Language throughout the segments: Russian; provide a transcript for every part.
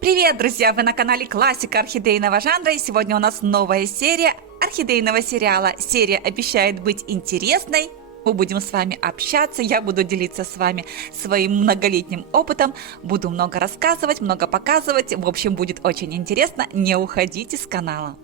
Привет, друзья! Вы на канале Классика орхидейного жанра, и сегодня у нас новая серия орхидейного сериала. Серия обещает быть интересной. Мы будем с вами общаться, я буду делиться с вами своим многолетним опытом, буду много рассказывать, много показывать. В общем, будет очень интересно. Не уходите с канала.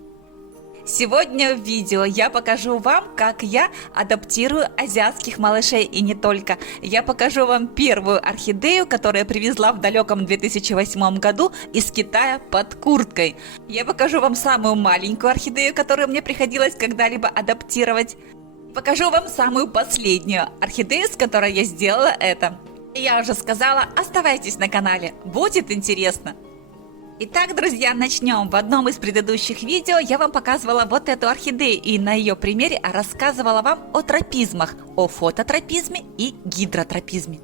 Сегодня в видео я покажу вам, как я адаптирую азиатских малышей, и не только. Я покажу вам первую орхидею, которую я привезла в далеком 2008 году из Китая под курткой. Я покажу вам самую маленькую орхидею, которую мне приходилось когда-либо адаптировать. Покажу вам самую последнюю орхидею, с которой я сделала это. Я уже сказала, оставайтесь на канале, будет интересно. Итак, друзья, начнем. В одном из предыдущих видео я вам показывала вот эту орхидею и на ее примере рассказывала вам о тропизмах, о фототропизме и гидротропизме.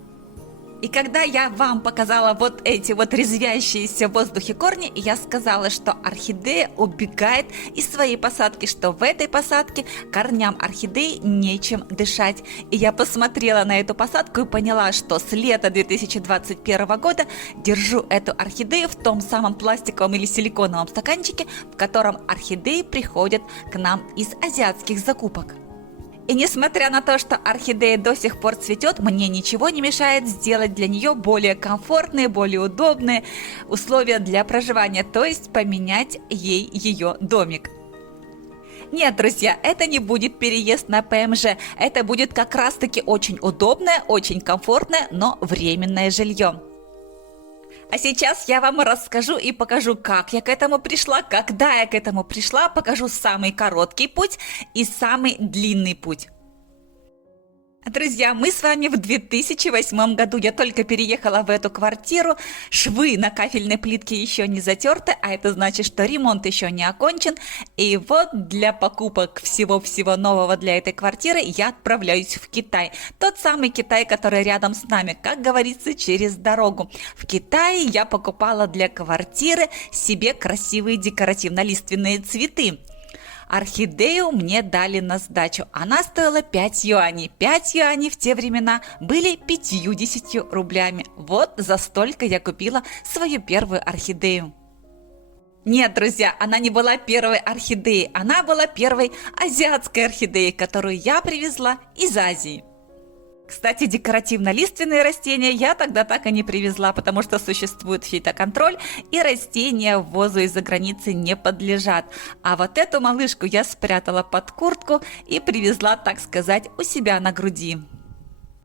И когда я вам показала вот эти вот резвящиеся в воздухе корни, я сказала, что орхидея убегает из своей посадки, что в этой посадке корням орхидеи нечем дышать. И я посмотрела на эту посадку и поняла, что с лета 2021 года держу эту орхидею в том самом пластиковом или силиконовом стаканчике, в котором орхидеи приходят к нам из азиатских закупок. И несмотря на то, что орхидея до сих пор цветет, мне ничего не мешает сделать для нее более комфортные, более удобные условия для проживания, то есть поменять ей ее домик. Нет, друзья, это не будет переезд на ПМЖ, это будет как раз-таки очень удобное, очень комфортное, но временное жилье. А сейчас я вам расскажу и покажу, как я к этому пришла, когда я к этому пришла, покажу самый короткий путь и самый длинный путь. Друзья, мы с вами в 2008 году, я только переехала в эту квартиру, швы на кафельной плитке еще не затерты, а это значит, что ремонт еще не окончен. И вот для покупок всего-всего нового для этой квартиры я отправляюсь в Китай. Тот самый Китай, который рядом с нами, как говорится, через дорогу. В Китае я покупала для квартиры себе красивые декоративно-лиственные цветы. Орхидею мне дали на сдачу. Она стоила 5 юаней. 5 юаней в те времена были 50 рублями. Вот за столько я купила свою первую орхидею. Нет, друзья, она не была первой орхидеей. Она была первой азиатской орхидеей, которую я привезла из Азии. Кстати, декоративно-лиственные растения я тогда так и не привезла, потому что существует фитоконтроль, и растения ввозу из-за границы не подлежат. А вот эту малышку я спрятала под куртку и привезла, так сказать, у себя на груди.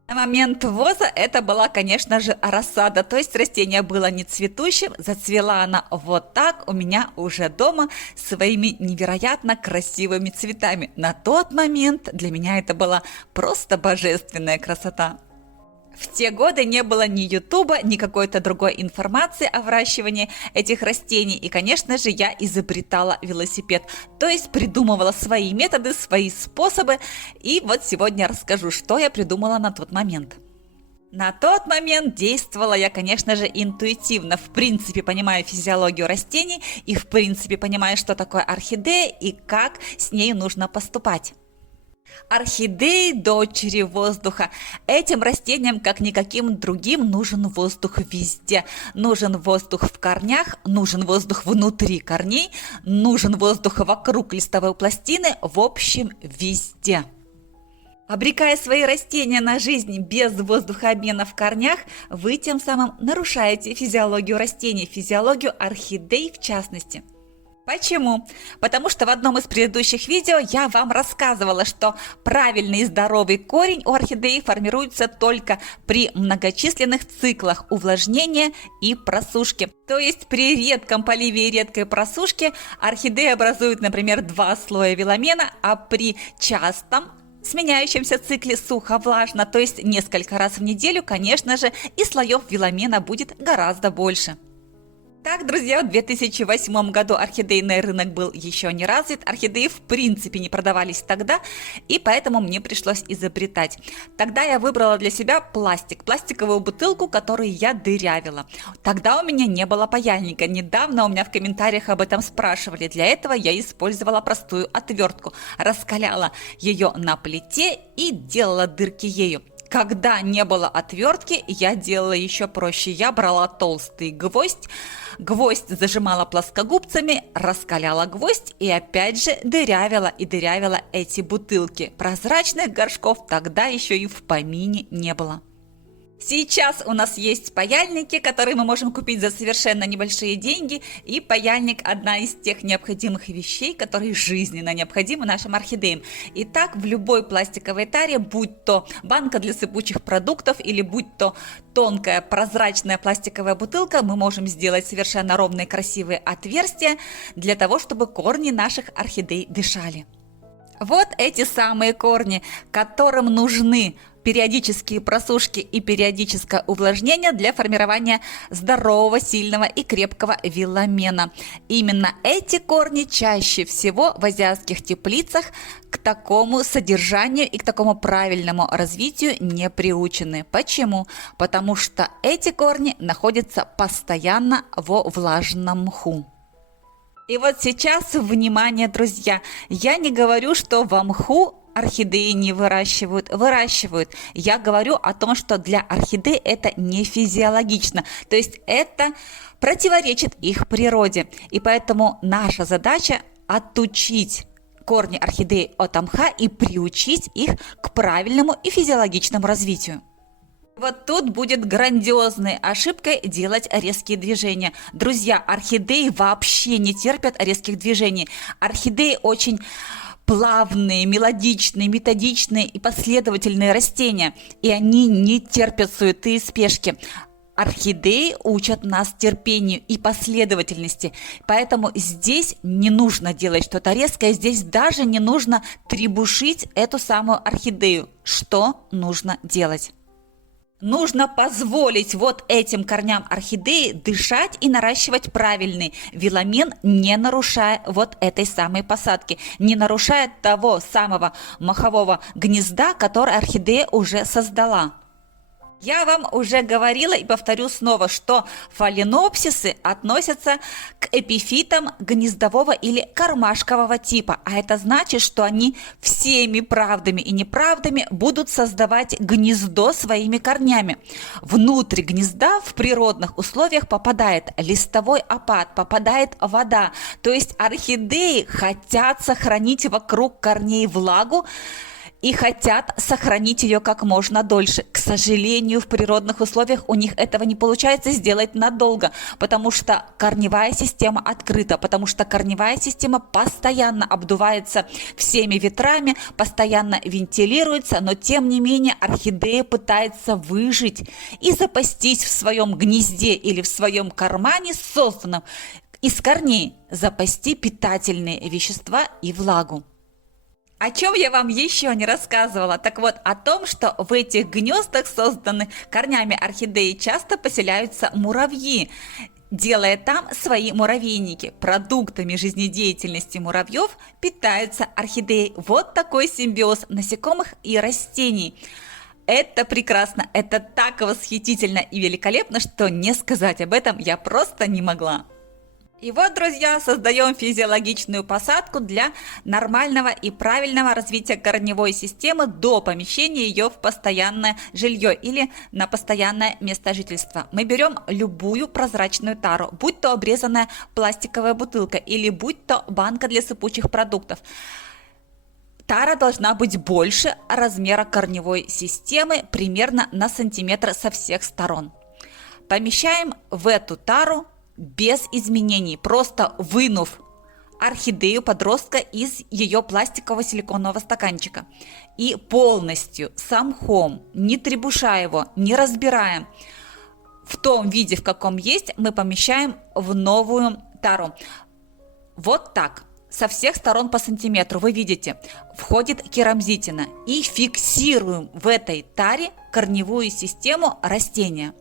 На момент ввоза это была, конечно же, рассада, то есть растение было не цветущим, зацвела она вот так у меня уже дома своими невероятно красивыми цветами. На тот момент для меня это была просто божественная красота. В те годы не было ни Ютуба, ни какой-то другой информации о выращивании этих растений. И, конечно же, я изобретала велосипед. То есть придумывала свои методы, свои способы. И вот сегодня расскажу, что я придумала на тот момент. На тот момент действовала я, конечно же, интуитивно. В принципе, понимая физиологию растений и, в принципе, понимая, что такое орхидея и как с ней нужно поступать. Орхидеи – дочери воздуха. Этим растениям, как никаким другим, нужен воздух везде. Нужен воздух в корнях, нужен воздух внутри корней, нужен воздух вокруг листовой пластины, в общем, везде. Обрекая свои растения на жизнь без воздухообмена в корнях, вы тем самым нарушаете физиологию растений, физиологию орхидей в частности. Почему? Потому что в одном из предыдущих видео я вам рассказывала, что правильный и здоровый корень у орхидеи формируется только при многочисленных циклах увлажнения и просушки. То есть при редком поливе и редкой просушке орхидея образует, например, 2 слоя веломена, а при частом сменяющемся цикле сухо-влажно, то есть несколько раз в неделю, конечно же, и слоев веломена будет гораздо больше. Так, друзья, в 2008 году орхидейный рынок был еще не развит, орхидеи в принципе не продавались тогда, и поэтому мне пришлось изобретать. Тогда я выбрала для себя пластиковую бутылку, которую я дырявила. Тогда у меня не было паяльника, недавно у меня в комментариях об этом спрашивали, для этого я использовала простую отвертку, раскаляла ее на плите и делала дырки ею. когда не было отвертки, я делала еще проще. Я брала толстый гвоздь, гвоздь зажимала плоскогубцами, раскаляла гвоздь и опять же дырявила эти бутылки. Прозрачных горшков тогда еще и в помине не было. Сейчас у нас есть паяльники, которые мы можем купить за совершенно небольшие деньги, и паяльник – одна из тех необходимых вещей, которые жизненно необходимы нашим орхидеям. Итак, в любой пластиковой таре, будь то банка для сыпучих продуктов или будь то тонкая прозрачная пластиковая бутылка, мы можем сделать совершенно ровные красивые отверстия для того, чтобы корни наших орхидей дышали. Вот эти самые корни, которым нужны периодические просушки и периодическое увлажнение для формирования здорового, сильного и крепкого вилламена. Именно эти корни чаще всего в азиатских теплицах к такому содержанию и к такому правильному развитию не приучены. Почему? Потому что эти корни находятся постоянно во влажном мху. И вот сейчас, внимание, друзья, я не говорю, что в мху орхидеи не выращивают. Я говорю о том, что для орхидей это не физиологично, то есть это противоречит их природе. И поэтому наша задача отучить корни орхидей от мха и приучить их к правильному и физиологичному развитию. Вот тут будет грандиозной ошибкой делать резкие движения. Друзья, орхидеи вообще не терпят резких движений. Орхидеи очень плавные, мелодичные, методичные и последовательные растения, и они не терпят суеты и спешки. Орхидеи учат нас терпению и последовательности, поэтому здесь не нужно делать что-то резкое, здесь даже не нужно требушить эту самую орхидею. Что нужно делать? Нужно позволить вот этим корням орхидеи дышать и наращивать правильный вилламен, не нарушая вот этой самой посадки, не нарушая того самого махового гнезда, которое орхидея уже создала. Я вам уже говорила и повторю снова, что фаленопсисы относятся к эпифитам гнездового или кармашкового типа, а это значит, что они всеми правдами и неправдами будут создавать гнездо своими корнями. Внутрь гнезда в природных условиях попадает листовой опад, попадает вода, то есть орхидеи хотят сохранить вокруг корней влагу, и хотят сохранить ее как можно дольше. К сожалению, в природных условиях у них этого не получается сделать надолго, потому что корневая система открыта, потому что корневая система постоянно обдувается всеми ветрами, постоянно вентилируется, но тем не менее орхидея пытается выжить и запастись в своем гнезде или в своем кармане, созданном из корней, запасти питательные вещества и влагу. О чем я вам еще не рассказывала? Так вот, о том, что в этих гнездах, созданных корнями орхидеи, часто поселяются муравьи, делая там свои муравейники. Продуктами жизнедеятельности муравьев питаются орхидеи. Вот такой симбиоз насекомых и растений. Это прекрасно, это так восхитительно и великолепно, что не сказать об этом я просто не могла. И вот, друзья, создаем физиологичную посадку для нормального и правильного развития корневой системы до помещения ее в постоянное жилье или на постоянное место жительства. Мы берем любую прозрачную тару, будь то обрезанная пластиковая бутылка или будь то банка для сыпучих продуктов. Тара должна быть больше размера корневой системы, примерно на сантиметр со всех сторон. Помещаем в эту тару без изменений, просто вынув орхидею подростка из ее пластикового силиконового стаканчика и полностью с мхом, не требуша его, не разбирая, в том виде, в каком есть, мы помещаем в новую тару. Вот так. Со всех сторон по сантиметру, вы видите, входит керамзитина, и фиксируем в этой таре корневую систему растения.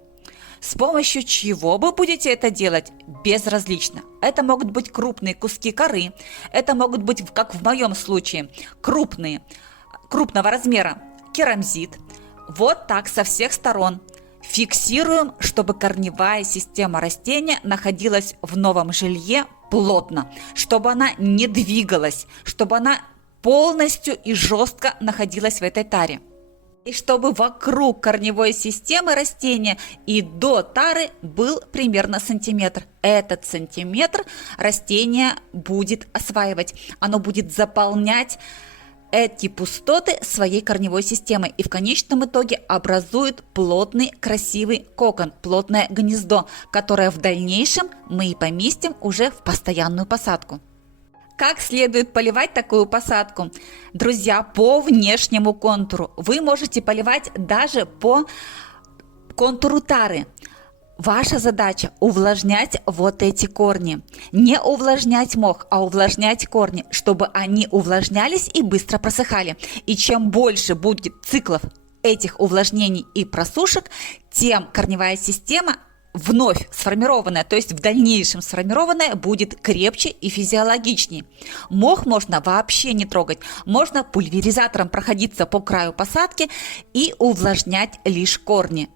С помощью чего вы будете это делать, безразлично. Это могут быть крупные куски коры, это могут быть, как в моем случае, крупного размера керамзит. Вот так со всех сторон фиксируем, чтобы корневая система растения находилась в новом жилье плотно, чтобы она не двигалась, чтобы она полностью и жестко находилась в этой таре. И чтобы вокруг корневой системы растения и до тары был примерно сантиметр. Этот сантиметр растение будет осваивать. Оно будет заполнять эти пустоты своей корневой системой и в конечном итоге образует плотный красивый кокон, плотное гнездо, которое в дальнейшем мы и поместим уже в постоянную посадку. Как следует поливать такую посадку? Друзья, по внешнему контуру. Вы можете поливать даже по контуру тары. Ваша задача увлажнять вот эти корни. Не увлажнять мох, а увлажнять корни, чтобы они увлажнялись и быстро просыхали. И чем больше будет циклов этих увлажнений и просушек, тем корневая система вновь сформированная, то есть в дальнейшем сформированная, будет крепче и физиологичнее. Мох можно вообще не трогать, можно пульверизатором проходиться по краю посадки и увлажнять лишь корни.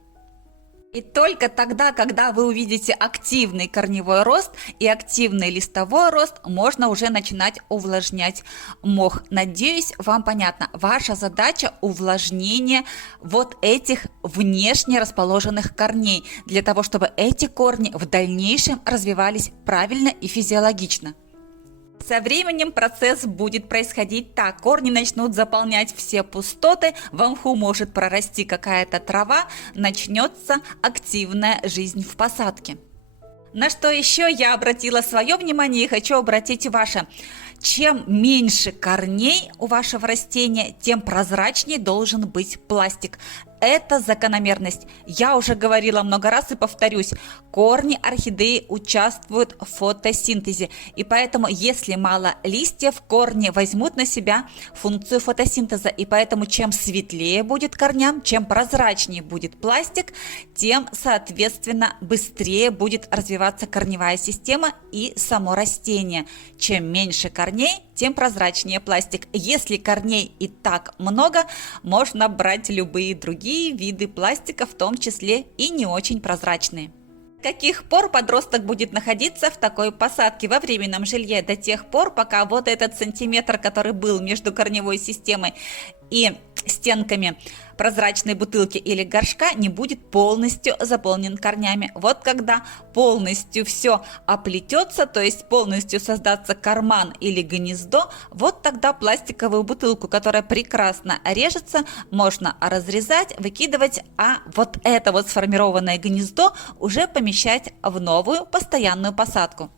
И только тогда, когда вы увидите активный корневой рост и активный листовой рост, можно уже начинать увлажнять мох. Надеюсь, вам понятно. Ваша задача увлажнение вот этих внешне расположенных корней, для того, чтобы эти корни в дальнейшем развивались правильно и физиологично. Со временем процесс будет происходить так. Корни начнут заполнять все пустоты, в мху может прорасти какая-то трава, начнется активная жизнь в посадке. На что еще я обратила свое внимание и хочу обратить ваше. Чем меньше корней у вашего растения, тем прозрачнее должен быть пластик. Это закономерность. Я уже говорила много раз и повторюсь. Корни орхидеи участвуют в фотосинтезе. И поэтому, если мало листьев, корни возьмут на себя функцию фотосинтеза. И поэтому, чем светлее будет корням, чем прозрачнее будет пластик, тем, соответственно, быстрее будет развиваться корневая система и само растение. Чем меньше корней, тем прозрачнее пластик. Если корней и так много, можно брать любые другие виды пластика, в том числе и не очень прозрачные. С каких пор подросток будет находиться в такой посадке во временном жилье? До тех пор, пока вот этот сантиметр, который был между корневой системой и стенками прозрачной бутылки или горшка, не будет полностью заполнен корнями. Вот когда полностью все оплетется, то есть полностью создастся карман или гнездо, вот тогда пластиковую бутылку, которая прекрасно режется, можно разрезать, выкидывать, а вот это вот сформированное гнездо уже помещать в новую постоянную посадку.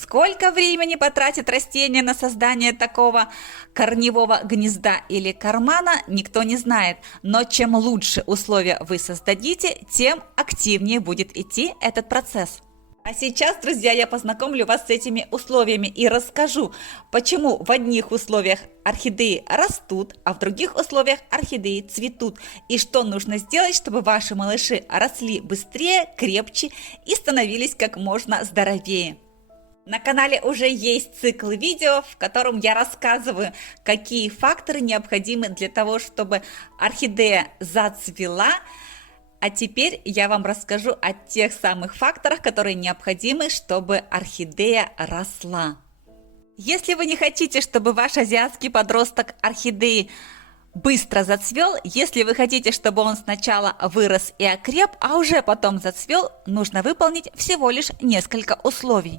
Сколько времени потратит растение на создание такого корневого гнезда или кармана, никто не знает. Но чем лучше условия вы создадите, тем активнее будет идти этот процесс. А сейчас, друзья, я познакомлю вас с этими условиями и расскажу, почему в одних условиях орхидеи растут, а в других условиях орхидеи цветут. И что нужно сделать, чтобы ваши малыши росли быстрее, крепче и становились как можно здоровее. На канале уже есть цикл видео, в котором я рассказываю, какие факторы необходимы для того, чтобы орхидея зацвела. А теперь я вам расскажу о тех самых факторах, которые необходимы, чтобы орхидея росла. Если вы не хотите, чтобы ваш азиатский подросток орхидеи быстро зацвел, если вы хотите, чтобы он сначала вырос и окреп, а уже потом зацвел, нужно выполнить всего лишь несколько условий.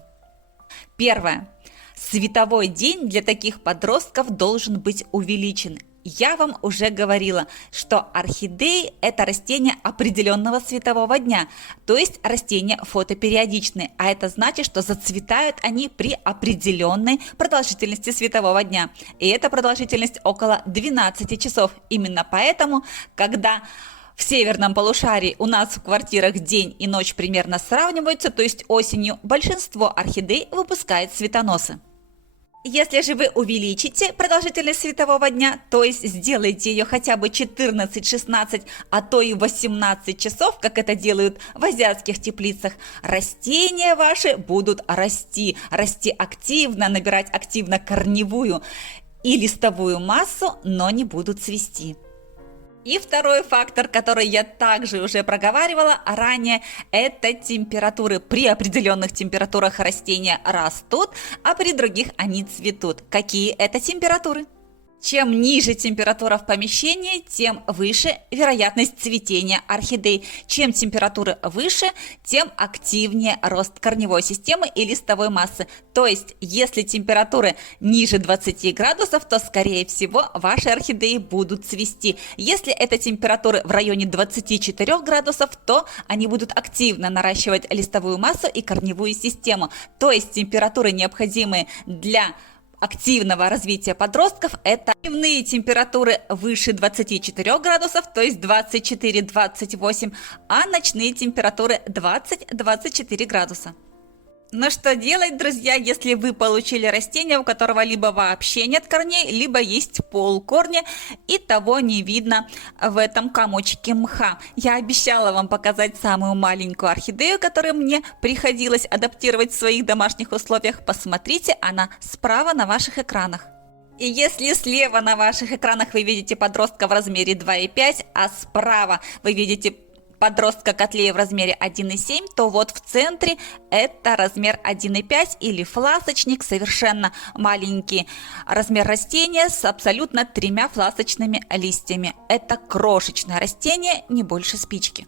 Первое. Световой день для таких подростков должен быть увеличен. Я вам уже говорила, что орхидеи – это растения определенного светового дня, то есть растения фотопериодичные, а это значит, что зацветают они при определенной продолжительности светового дня, и эта продолжительность около 12 часов. Именно поэтому, когда в северном полушарии у нас в квартирах день и ночь примерно сравниваются, то есть осенью большинство орхидей выпускает цветоносы. Если же вы увеличите продолжительность светового дня, то есть сделаете ее хотя бы 14, 16, а то и 18 часов, как это делают в азиатских теплицах, растения ваши будут расти активно, набирать активно корневую и листовую массу, но не будут цвести. И второй фактор, который я также уже проговаривала ранее, это температуры. При определенных температурах растения растут, а при других они цветут. Какие это температуры? Чем ниже температура в помещении, тем выше вероятность цветения орхидей. Чем температура выше, тем активнее рост корневой системы и листовой массы. То есть, если температура ниже 20 градусов, то, скорее всего, ваши орхидеи будут цвести. Если эта температура в районе 24 градусов, то они будут активно наращивать листовую массу и корневую систему. То есть, температуры, необходимые для активного развития подростков, это дневные температуры выше 24 градусов, то есть 24-28, а ночные температуры 20-24 градуса. Но что делать, друзья, если вы получили растение, у которого либо вообще нет корней, либо есть полкорня, и того не видно в этом комочке мха? Я обещала вам показать самую маленькую орхидею, которую мне приходилось адаптировать в своих домашних условиях. Посмотрите, она справа на ваших экранах. И если слева на ваших экранах вы видите подростка в размере 2,5, а справа вы видите подростка котлея в размере 1,7, то вот в центре это размер 1,5 или фласочник, совершенно маленький размер растения с абсолютно 3 фласочными листьями. Это крошечное растение, не больше спички.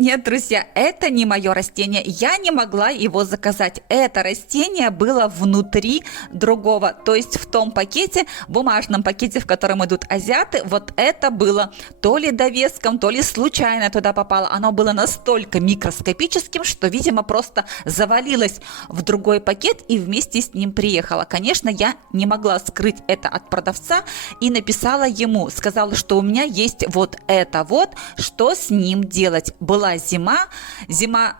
Нет, друзья, это не мое растение, я не могла его заказать. Это растение было внутри другого, то есть в том пакете, бумажном пакете, в котором идут азиаты, вот это было то ли довеском, то ли случайно туда попало. Оно было настолько микроскопическим, что, видимо, просто завалилось в другой пакет и вместе с ним приехало. Конечно, я не могла скрыть это от продавца и написала ему, сказала, что у меня есть вот это вот, что с ним делать. Была зима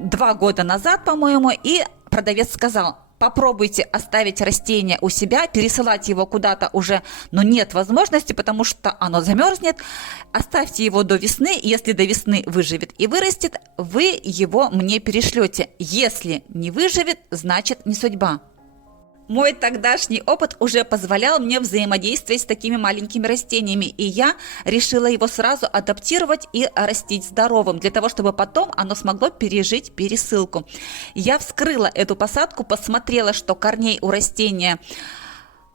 2 года назад, по-моему, и продавец сказал: попробуйте оставить растение у себя, пересылать его куда-то уже, но нет возможности, потому что оно замерзнет. Оставьте его до весны, если до весны выживет и вырастет, вы его мне перешлете. Если не выживет, значит не судьба. Мой тогдашний опыт уже позволял мне взаимодействовать с такими маленькими растениями, и я решила его сразу адаптировать и растить здоровым, для того, чтобы потом оно смогло пережить пересылку. Я вскрыла эту посадку, посмотрела, что корней у растения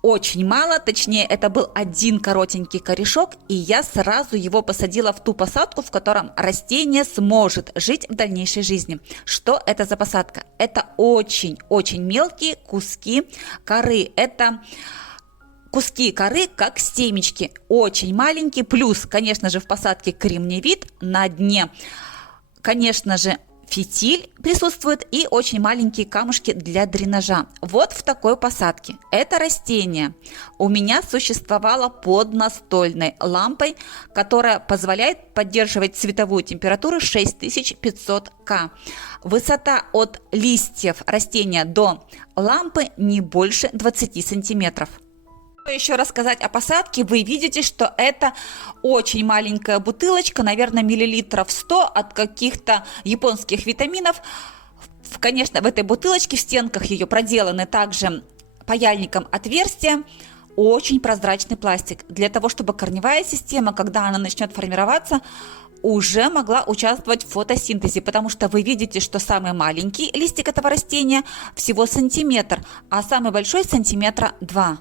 очень мало, точнее, это был один коротенький корешок, и я сразу его посадила в ту посадку, в котором растение сможет жить в дальнейшей жизни. Что это за посадка? Это очень-очень мелкие куски коры. Это куски коры, как семечки, очень маленькие, плюс, конечно же, в посадке кремниевит на дне, конечно же, фитиль присутствует и очень маленькие камушки для дренажа. Вот в такой посадке. Это растение у меня существовало под настольной лампой, которая позволяет поддерживать цветовую температуру 6500 К. Высота от листьев растения до лампы не больше 20 сантиметров. Еще рассказать о посадке, вы видите, что это очень маленькая бутылочка, наверное, миллилитров 100 от каких-то японских витаминов. Конечно, в этой бутылочке, в стенках ее проделаны также паяльником отверстия, очень прозрачный пластик, для того, чтобы корневая система, когда она начнет формироваться, уже могла участвовать в фотосинтезе, потому что вы видите, что самый маленький листик этого растения всего сантиметр, а самый большой сантиметра 2.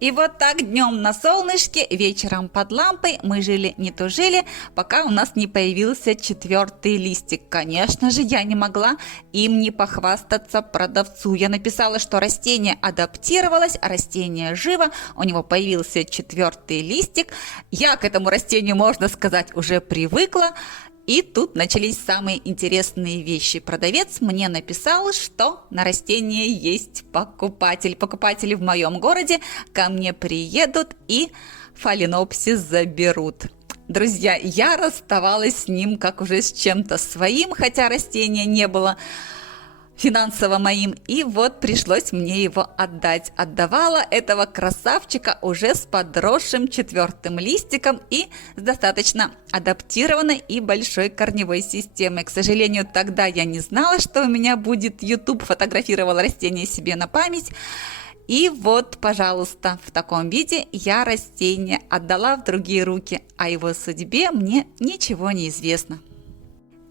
И вот так днем на солнышке, вечером под лампой мы жили не тужили, пока у нас не появился 4-й листик. Конечно же, я не могла им не похвастаться продавцу. Я написала, что растение адаптировалось, растение живо, у него появился 4-й листик. Я к этому растению, можно сказать, уже привыкла. И тут начались самые интересные вещи. Продавец мне написал, что на растение есть покупатель. Покупатели в моем городе ко мне приедут и фаленопсис заберут. Друзья, я расставалась с ним как уже с чем-то своим, хотя растение не было финансово моим, и вот пришлось мне его отдать. Отдавала этого красавчика уже с подросшим 4-м листиком и с достаточно адаптированной и большой корневой системой. К сожалению, тогда я не знала, что у меня будет YouTube, фотографировала растение себе на память. И вот, пожалуйста, в таком виде я растение отдала в другие руки, о его судьбе мне ничего не известно.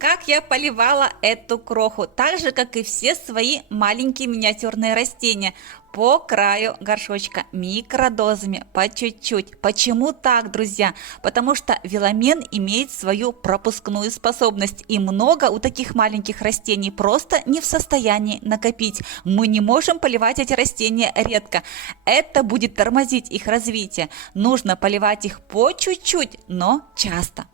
Как я поливала эту кроху? Так же, как и все свои маленькие миниатюрные растения. По краю горшочка, микродозами, по чуть-чуть. Почему так, друзья? Потому что веломен имеет свою пропускную способность, и много у таких маленьких растений просто не в состоянии накопить. Мы не можем поливать эти растения редко. Это будет тормозить их развитие. Нужно поливать их по чуть-чуть, но часто.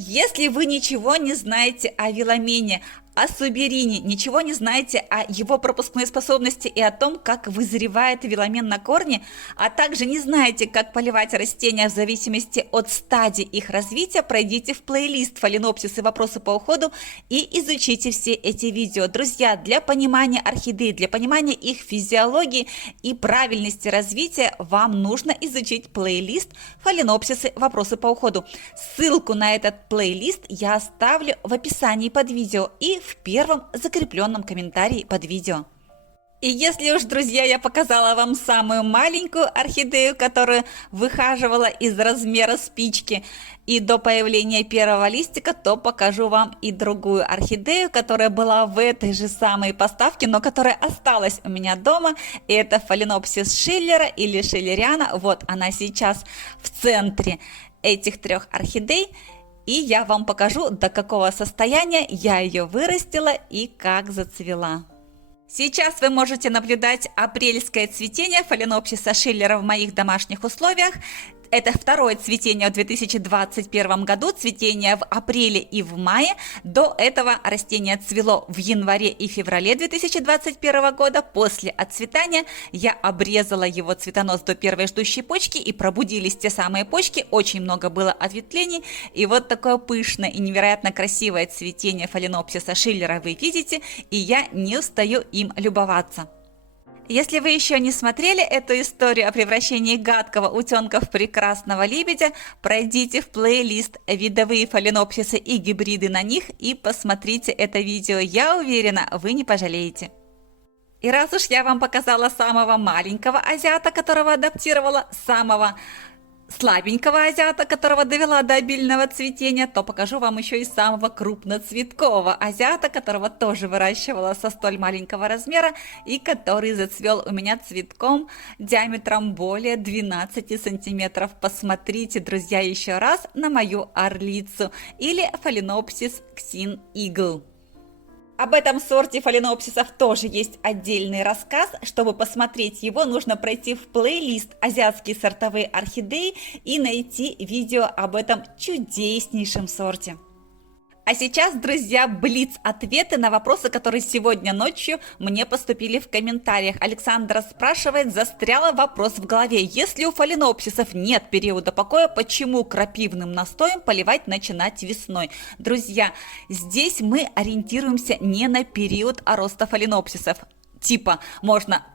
Если вы ничего не знаете о веломене, о суберине, ничего не знаете о его пропускной способности и о том, как вызревает веломен на корне, а также не знаете, как поливать растения в зависимости от стадий их развития, пройдите в плейлист «Фаленопсисы. Вопросы по уходу» и изучите все эти видео. Друзья, для понимания орхидей, для понимания их физиологии и правильности развития вам нужно изучить плейлист «Фаленопсисы. Вопросы по уходу». Ссылку на этот плейлист я оставлю в описании под видео и в первом закрепленном комментарии под видео. И если уж, друзья, я показала вам самую маленькую орхидею, которую выхаживала из размера спички и до появления первого листика, то покажу вам и другую орхидею, которая была в этой же самой поставке, но которая осталась у меня дома. И это фаленопсис шиллера или шиллериана. Вот она сейчас в центре этих трех орхидей. И я вам покажу, до какого состояния я ее вырастила и как зацвела. Сейчас вы можете наблюдать апрельское цветение фаленопсиса шиллера в моих домашних условиях. Это второе цветение в 2021 году, цветение в апреле и в мае. До этого растение цвело в январе и феврале 2021 года. После отцветания я обрезала его цветонос до первой ждущей почки, и пробудились те самые почки, очень много было ответвлений. И вот такое пышное и невероятно красивое цветение фаленопсиса шиллера вы видите, и я не устаю им любоваться. Если вы еще не смотрели эту историю о превращении гадкого утенка в прекрасного лебедя, пройдите в плейлист «Видовые фаленопсисы и гибриды на них» и посмотрите это видео. Я уверена, вы не пожалеете. И раз уж я вам показала самого маленького азиата, которого адаптировала, самого слабенького азиата, которого довела до обильного цветения, то покажу вам еще и самого крупноцветкового азиата, которого тоже выращивала со столь маленького размера и который зацвел у меня цветком диаметром более 12 сантиметров. Посмотрите, друзья, еще раз на мою орлицу или фаленопсис Xin Eagle. Об этом сорте фаленопсисов тоже есть отдельный рассказ. Чтобы посмотреть его, нужно пройти в плейлист «Азиатские сортовые орхидеи» и найти видео об этом чудеснейшем сорте. А сейчас, друзья, блиц-ответы на вопросы, которые сегодня ночью мне поступили в комментариях. Александра спрашивает, застрял вопрос в голове. Если у фаленопсисов нет периода покоя, почему крапивным настоем поливать начинать весной? Друзья, здесь мы ориентируемся не на период роста фаленопсисов. Типа можно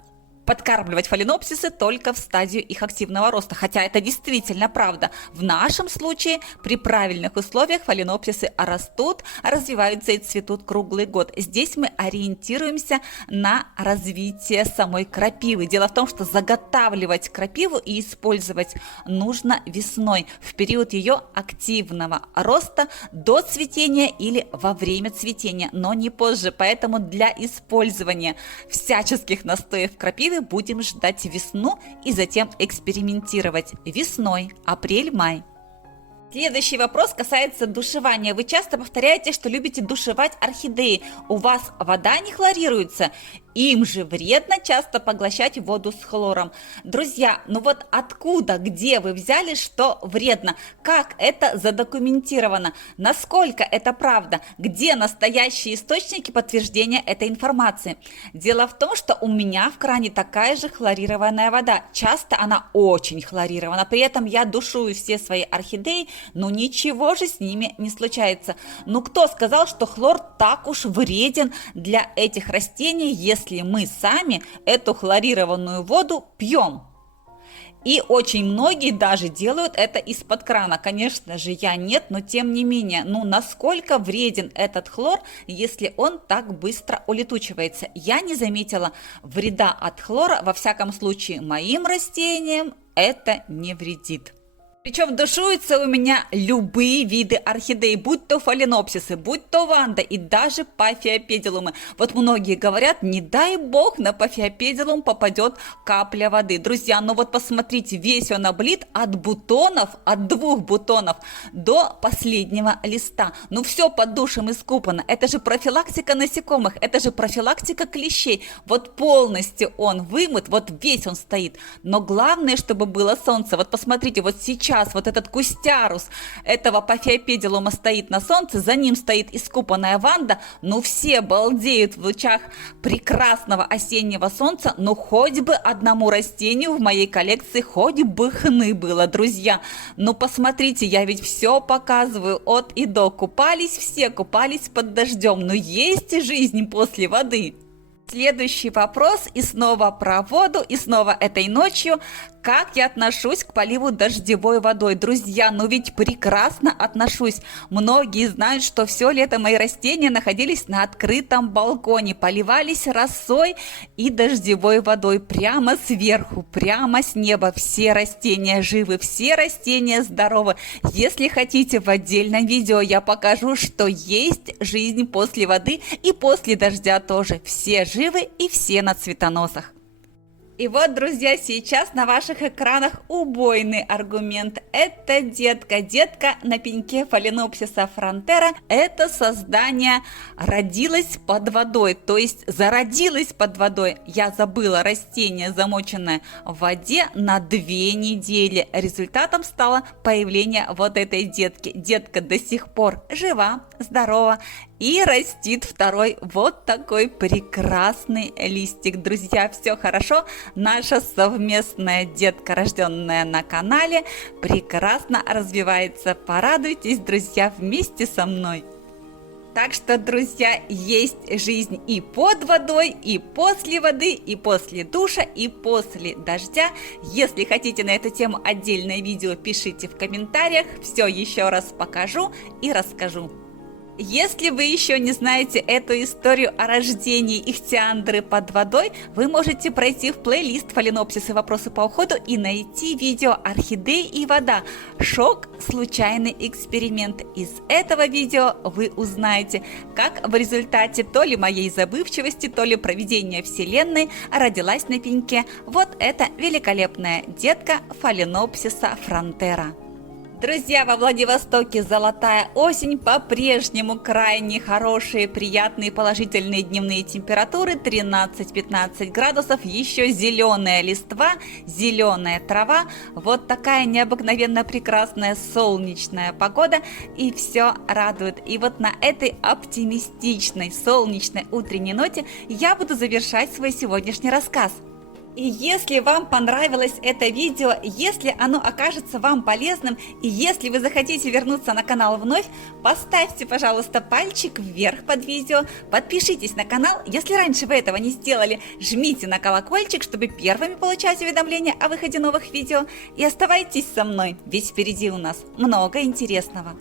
подкармливать фаленопсисы только в стадию их активного роста, хотя это действительно правда. В нашем случае при правильных условиях фаленопсисы растут, развиваются и цветут круглый год. Здесь мы ориентируемся на развитие самой крапивы. Дело в том, что заготавливать крапиву и использовать нужно весной, в период ее активного роста, до цветения или во время цветения, но не позже. Поэтому для использования всяческих настоев крапивы будем ждать весну и затем экспериментировать весной, апрель-май. Следующий вопрос касается душевания. Вы часто повторяете, что любите душевать орхидеи. У вас вода не хлорируется. Им же вредно часто поглощать воду с хлором. Друзья, ну вот откуда, где вы взяли, что вредно? Как это задокументировано? Насколько это правда? Где настоящие источники подтверждения этой информации? Дело в том, что у меня в кране такая же хлорированная вода. Часто она очень хлорирована. При этом я душую все свои орхидеи, но ничего же с ними не случается. Ну кто сказал, что хлор так уж вреден для этих растений, если мы сами эту хлорированную воду пьем? И очень многие даже делают это из-под крана. Конечно же, я нет, но тем не менее, ну насколько вреден этот хлор, если он так быстро улетучивается? Я не заметила вреда от хлора, во всяком случае, моим растениям это не вредит. Причем душуются у меня любые виды орхидей, будь то фаленопсисы, будь то ванда и даже пафиопедилумы. Вот многие говорят, не дай бог на пафиопедилум попадет капля воды. Друзья, ну вот посмотрите, весь он облит от бутонов, от 2 бутонов до последнего листа. Ну все под душем искупано. Это же профилактика насекомых, это же профилактика клещей. Вот полностью он вымыт, вот весь он стоит. Но главное, чтобы было солнце. Вот посмотрите, вот сейчас вот этот кустярус этого пафиопедилума стоит на солнце, за ним стоит искупанная ванда, ну все балдеют в лучах прекрасного осеннего солнца, ну хоть бы одному растению в моей коллекции хоть бы хны было, друзья. Ну посмотрите, я ведь все показываю от и до, купались все, купались под дождем, но есть жизнь после воды. Следующий вопрос, и снова про воду, и снова этой ночью. Как я отношусь к поливу дождевой водой? Друзья, ну ведь прекрасно отношусь. Многие знают, что все лето мои растения находились на открытом балконе, поливались росой и дождевой водой прямо сверху, прямо с неба. Все растения живы, все растения здоровы. Если хотите, в отдельном видео я покажу, что есть жизнь после воды и после дождя тоже. Все живы и все на цветоносах. И вот, друзья, сейчас на ваших экранах убойный аргумент. Это детка на пеньке фаленопсиса фронтера. Это создание родилось под водой, то есть зародилось под водой. Я забыла, растение, замоченное в воде на 2 недели. Результатом стало появление вот этой детки. Детка до сих пор жива, здорова. И растит второй вот такой прекрасный листик. Друзья, все хорошо. Наша совместная детка, рожденная на канале, прекрасно развивается. Порадуйтесь, друзья, вместе со мной. Так что, друзья, есть жизнь и под водой, и после воды, и после душа, и после дождя. Если хотите на эту тему отдельное видео, пишите в комментариях. Все еще раз покажу и расскажу. Если вы еще не знаете эту историю о рождении ихтиандры под водой, вы можете пройти в плейлист «Фаленопсисы. Вопросы по уходу» и найти видео «Орхидеи и вода. Шок. Случайный эксперимент». Из этого видео вы узнаете, как в результате то ли моей забывчивости, то ли провидения Вселенной родилась на пеньке вот эта великолепная детка фаленопсиса фронтера. Друзья, во Владивостоке золотая осень, по-прежнему крайне хорошие, приятные, положительные дневные температуры, 13-15 градусов, еще зеленая листва, зеленая трава, вот такая необыкновенно прекрасная солнечная погода, и все радует. И вот на этой оптимистичной, солнечной утренней ноте я буду завершать свой сегодняшний рассказ. И если вам понравилось это видео, если оно окажется вам полезным, и если вы захотите вернуться на канал вновь, поставьте, пожалуйста, пальчик вверх под видео, подпишитесь на канал, если раньше вы этого не сделали, жмите на колокольчик, чтобы первыми получать уведомления о выходе новых видео, и оставайтесь со мной, ведь впереди у нас много интересного.